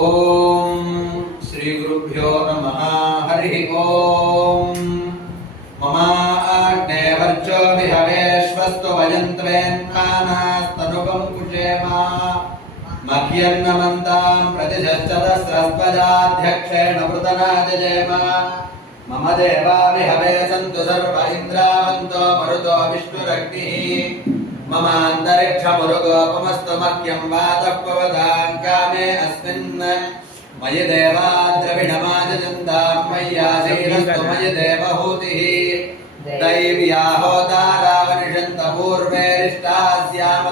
ఓం శ్రీ గురుభ్యో నమ. హరి ఓం. మమ ఆగ్నే వర్చో విహవేశ్వస్తు వయంత్వేన్మానాస్తనుపం కుచేమా. మహ్యన్నమంతాం ప్రతిశశ్చదస్రస్పదాధ్యక్షేణ వృతనాజయేమ మమ దేవా విహవే సంతు సర్వ ఇంద్రావంతో మరుతో విష్ణురగ్నిः. ममान्तरिक्षमुरुगोपमस्तुमह्यं वातः पवदां कामे अस्मिन् मयि देवा द्रविणमाजन्तां मय्यासीनस्तु मयि देवहूतिः दैव्याहोतारावनिषन्त पूर्वेरिष्टास्याम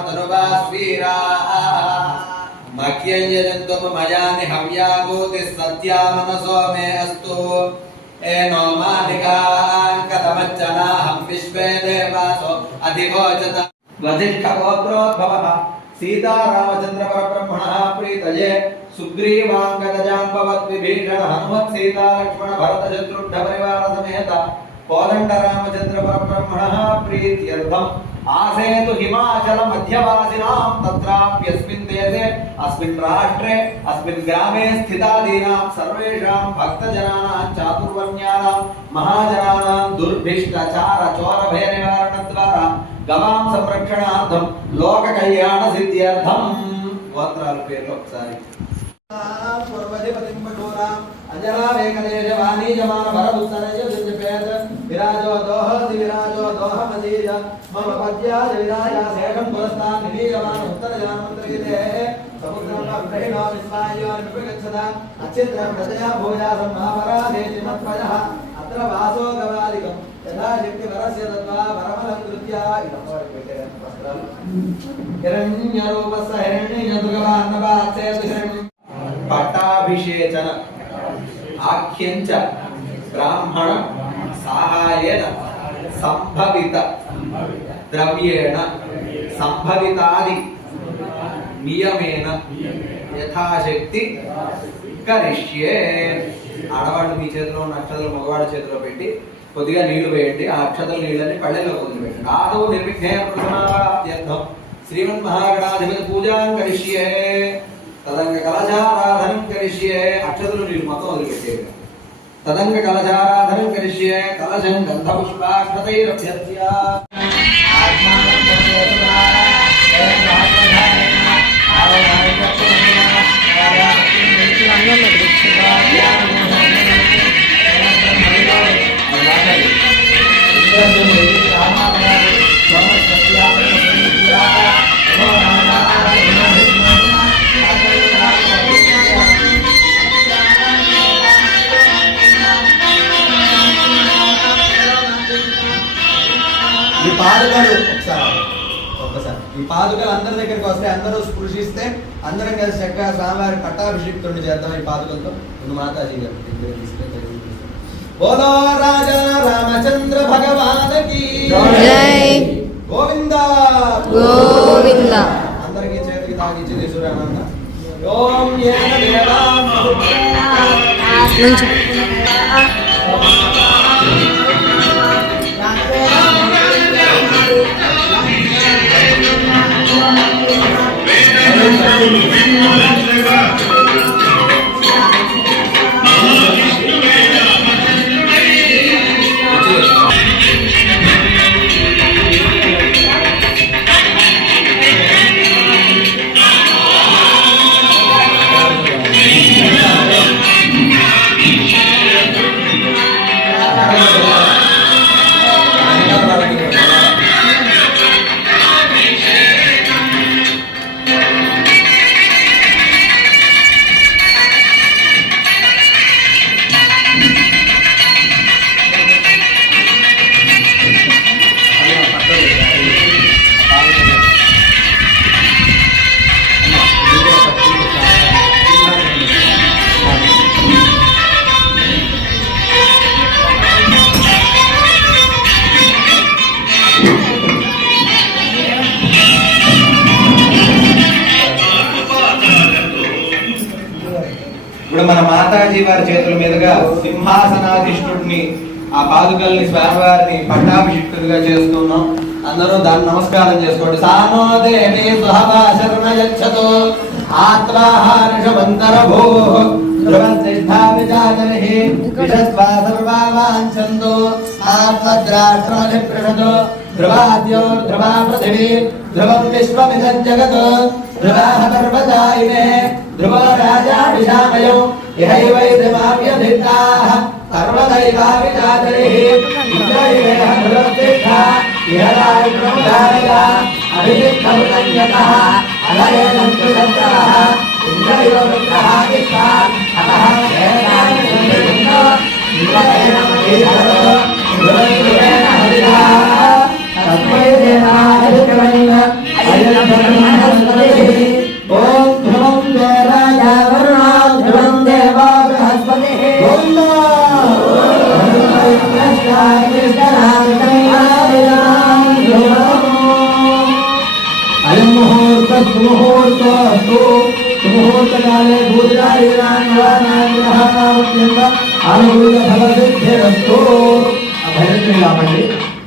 मे अस्तु एनो देवासो अधिवोचत वसिष्ठगोत्रोद्भवः सीतारामचन्द्रपरब्रह्मणः प्रीतये सुग्रीवाङ्गदजाम्बवद्विभीषणहनुमत्सीतालक्ष्मणभरतशत्रुघ्नपरिवारसमेत कोदण्डरामचन्द्रपरब्रह्मणः प्रीत्यर्थम् आसेतु అస్మిన్ గవాం సంరక్షణార్థం లోక కళ్యాణ సిద్ధ్యర్థం. గోత్రాల పేర్లు ఒకసారి. పూర్వధిపతిం అత్ర వాసో గవాదికం యథా శక్తి వరస్య తత్వా వరమలం కృత్య ఇదం వారికి పెట్టారు వస్త్రాలు. హిరణ్యరూపస్య హిరణ్యదుగవాన్నవాత్సేతు హిరణ్య పట్టాభిషేచన ఆఖ్యంచ బ్రాహ్మణ సహాయేన సంభవిత ద్రవ్యేణ సంభవితాది నియమేన యథాశక్తి కరిష్యే. ఆడవాళ్ళు మీ చేతిలో ఉన్న మగవాడి చేతిలో పెట్టి కొద్దిగా నీళ్లు వేయండి ఆ అక్షతల నీళ్ళని కళ్ళలో వదిలిపెట్టండి ఆదౌ నిర్విఘ్నేన ప్రథమాప్త్యర్థం శ్రీమన్ మహాగణాధిపతి పూజాం కరిష్యే తదంగ కలశారాధనం కరిష్యే అక్షతలు నీళ్ళు మొత్తం వదిలిపెట్టేవి తదంగ కలశారాధనం కరిష్యే కలశం గంధ పాదుకలు ఒకసారి ఒక్కసారి ఈ పాదుకలు అందరి దగ్గరికి వస్తే అందరూ స్పృశిస్తే అందరం కలిసి చక్కగా స్వామివారి పట్టాభిషిక్తుడిని చేద్దాం ఈ పాదుకలతో ముందు మాతాజీ గారు. బోలో రాజా రామచంద్ర భగవానకి. గోవింద గోవింద. అందరికీ చేతికి తాగిచ్చి తీసుకురానంద ఓం ఏన దేవా నుంచి మన మాతాజీ వారి చేతుల మీదుగా సింహాసనాధిష్ఠుడిని ఆ పాదుకల్ని స్వామివారిని పట్టాభిషిక్తుడిగా చేస్తున్నాం. అందరూ దాన్ని నమస్కారం చేసుకోండి. సామోదేవి సుహభాశరణ యచ్చతో. ఆత్మాహానిషమంతర భూ ధ్రువస్థాపిజాతర్హి విషస్వా సర్వావాంఛంతో ఆత్మద్రాష్ట్రమధిప్రణతో ఆత్మద్రాష్ట్రమధిపృషతు ధ్రువాద్యోర్ధ్రువా పృథివీ ధ్రువం విశ్వమిదం జగత్ ధ్రువాः పర్వతాయినే ధ్రువో రాజా విశామయో ఇహైవైదిమావ్యధిష్టాः సర్వదైవావిజాజనిः ఇంద్రయివేహ ధ్రువంతిష్ఠా ఇహ రాజప్రముదాయ అభిషిక్తమృతన్యతः అలయేనంతు సత్రः ఇంద్రయో విగ్రహ విశ్వా అతః ఏకాని సంవిష్ణు ఇంద్రయేన మహేశ్వరో ధ్రువంతురేణ హరిదా తస్మై దేవాధికమైన అయం బ్రహ్మణస్పతిः ఓం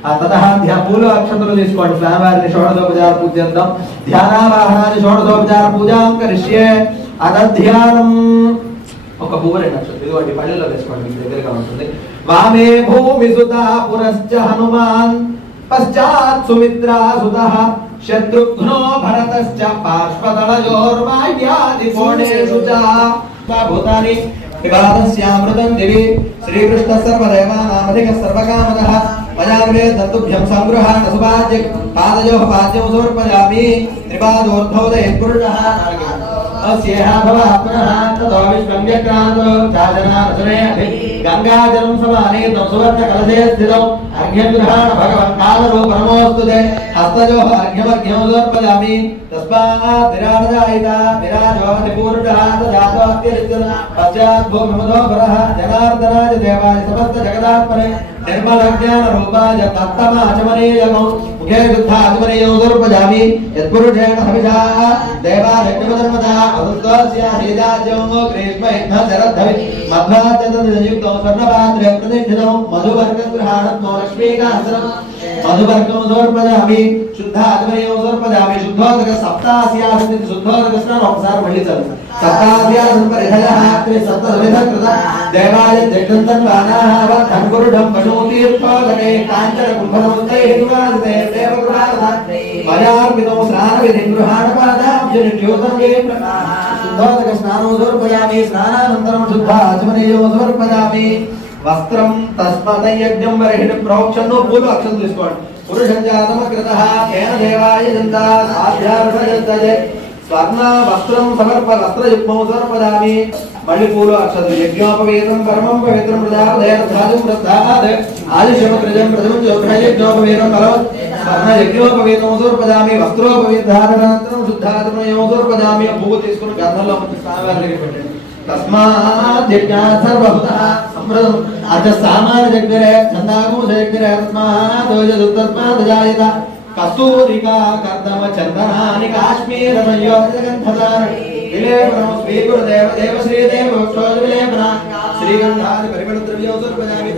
ధ్రువం దేవాయ ఆ తతః ధ్యా పూల తీసుకోండి. స్వామివారిని షోడశోపచార పూజ చేద్దాం ధ్యానావాహనాన్ని షోడశోపచార పూజాం కరిష్యే అదధ్యానం. ఒక పువ్వు రెండు అక్షంతలు ఇదిగోండి పళ్ళెలో వేసుకోండి. మీకు దగ్గరగా ఉంటుంది. వామే భూమి సుత పురశ్చ హనుమాన్. పశ్చాత్ సుమిత్రా సుత శత్రుఘ్నో భరతశ్చ పార్శ్వదళయోర్వాయ్యాది కోణేషు చ. భూతాని विभागस्यामृतं दिवि श्रीकृष्णः सर्वदेवानामधिकः सर्वकामदः। मयाग्रे दत्तुभ्यं सङ्गृहाण सुभाज्य पादयोः पाद्यं समर्पयामि त्रिपादोर्धोदयत्पुरुषः अस्येहा भवः पुनः ततो विश्वं व्यक्रान्तो चाजनारसने अभिः गङ्गाजलं समानीतं सुवर्णकलशे स्थितौ अर्घ्यं गृहाण भगवन् कालरूपनमोऽस्तु ते हस्तयोः अर्घ्यमर्घ्यं समर्पयामि तस्मात् विराजदायिता विराजोऽतिपूर्णः तदातोऽत्यरिच्यत पश्चात् भूमिमधो परः जनार्दनाय देवाय समस्तजगदात्मने निर्मलज्ञानरूपाय तत्तमाचमनीयमौ मुखे शुद्धाचमनीयौ समर्पयामि यत्पुरुषेण हविषा देवालग्नमधर्मदा अदुत्तस्य नीदाज्यं ग्रीष्म इत्थ शरद्धवि मध्वाचतयुक्तौ స్వర్ణపాత్రే ప్రతిష్ఠితం మధువర్గం గృహాణత్వం లక్ష్మీకాసనం మధువర్గం సమర్పదామి శుద్ధాత్మయం సమర్పదామి శుద్ధోదక సప్తాస్యాసన శుద్ధోదక గృహాణ పాదా శుద్ధోదక స్నానం సమర్పయామి స్నానానంతరం శుద్ధ ఆచమనీయం సమర్పయామి వస్త్రం తస్మదయజ్ఞం పూలు అక్షం తీసుకోండి. పురుషం జాతమకృత కేన దేవాయ జంతా ఆధ్యారుషయే స్వర్ణ వస్త్రం సమర్ప వస్త్రయుగ్మం సమర్పదామి. మళ్ళీ పూలు అక్షతలు యజ్ఞోపవేతం పరమం పవిత్రం ప్రజాపదేన ప్రధాద్ ఆదిశమ ప్రజం ప్రథమం చౌర్ణ యజ్ఞోపవేతం స్వర్ణ యజ్ఞోపవేతం సమర్పదామి. వస్త్రోపవేతారణాంతరం శుద్ధాత్మయం సమర్పదామి. పువ్వు తీసుకుని గంధంలో మంచి స్నానాలకి పెట్టండి తస్మాత్ యజ్ఞాత్ సర్వభూతః సంప్రదం. అజ సామాన జగ్దరే చందాగము జగ్దరే తస్మాత్ తస్మాత్ జాయత. కస్తూరికా కర్దమ చందనాని కాశ్మీర విలేపనం శ్రీగురు దేవ దేవ శ్రీ విలేపన శ్రీగంధాది పరిమళ ద్రవ్యం సుర్పజామి